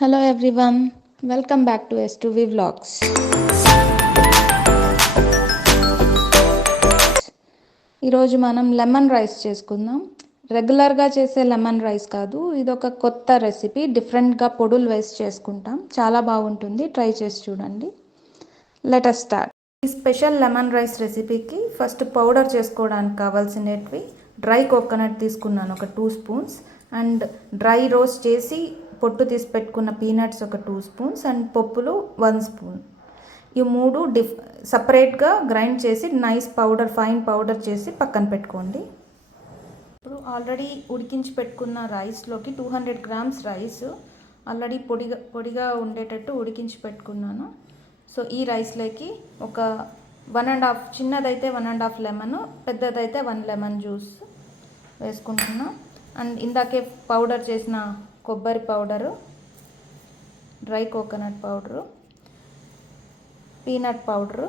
Hello everyone, welcome back to S2V Vlogs. ఈరోజు మనం lemon rice చేసుకుందాం. రెగ్యులర్గా చేసే లెమన్ రైస్ కాదు, ఇదొక కొత్త రెసిపీ. డిఫరెంట్గా పొడులు వేసి చేసుకుంటాం. చాలా బాగుంటుంది, ట్రై చేసి చూడండి. Let us start. ఈ స్పెషల్ లెమన్ రైస్ రెసిపీకి ఫస్ట్ పౌడర్ చేసుకోవడానికి కావాల్సినవి డ్రై కోకోనట్ తీసుకున్నాను ఒక 2 స్పూన్స్, అండ్ డ్రై రోస్ట్ చేసి పొట్టు తీసి పెట్టుకున్న పీనట్స్ ఒక 2 స్పూన్స్, అండ్ పప్పులు 1 స్పూన్. ఈ మూడు సపరేట్గా గ్రైండ్ చేసి నైస్ పౌడర్, ఫైన్ పౌడర్ చేసి పక్కన పెట్టుకోండి. ఇప్పుడు ఆల్రెడీ ఉడికించి పెట్టుకున్న రైస్లోకి 200 గ్రామ్స్ రైస్ ఆల్రెడీ పొడిగా ఉండేటట్టు ఉడికించి పెట్టుకున్నాను. సో ఈ రైస్లోకి ఒక 1.5, చిన్నదైతే 1.5 లెమన్, పెద్దదైతే 1 లెమన్ జ్యూస్ వేసుకుంటున్నా. అండ్ ఇందాకే పౌడర్ చేసిన కొబ్బరి powder, dry coconut powder, peanut powder,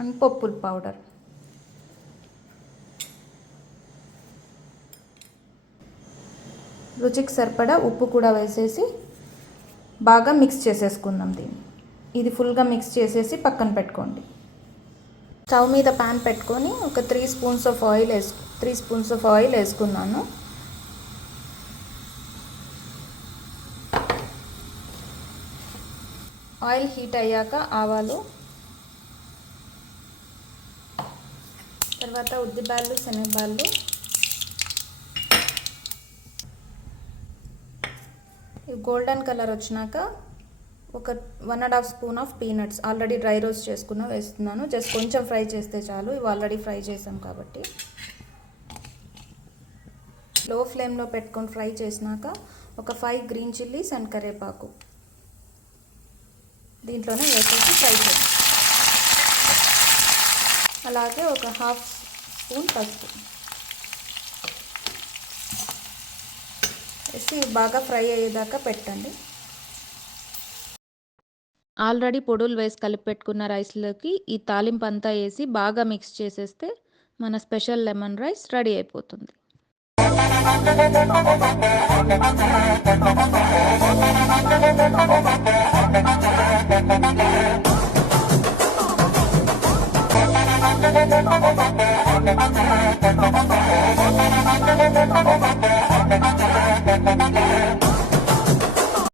and పప్పుల పౌడర్. రుచికి సరిపడా ఉప్పు కూడా వేసేసి బాగా మిక్స్ చేసేసుకుందాం దీన్ని. ఇది ఫుల్గా మిక్స్ చేసేసి పక్కన పెట్టుకోండి. స్టవ్ మీద ప్యాన్ పెట్టుకొని ఒక 3 స్పూన్స్ ఆఫ్ ఆయిల్ వేసుకున్నాను. ఆయిల్ హీట్ అయ్యాక ఆవాలు, తర్వాత ఉద్దిబ్యాళ్ళు, శనగబ్యాళ్ళు, ఇవి గోల్డెన్ కలర్ వచ్చినాక ఒక 1.5 spoon of peanuts already dry roast చేసుకున్న వేస్తున్నాను. జస్ట్ కొంచెం ఫ్రై చేస్తే చాలు, ఇవి ఆల్రెడీ ఫ్రై చేసాం కాబట్టి. లో ఫ్లేమ్లో పెట్టుకొని ఫ్రై చేసినాక ఒక 5 గ్రీన్ చిల్లీస్ అండ్ కరివేపాకు దీంట్లోనే వేసేసి ఫ్రై చేస్తాం. అలాగే ఒక 1/2 స్పూన్ పసుపు వేసి బాగా ఫ్రై అయ్యేదాకా పెట్టండి. ఆల్రెడీ పొడులు వేసి కలిపి పెట్టుకున్న రైస్లోకి ఈ తాలింపు అంతా వేసి బాగా మిక్స్ చేసేస్తే మన స్పెషల్ లెమన్ రైస్ రెడీ అయిపోతుంది.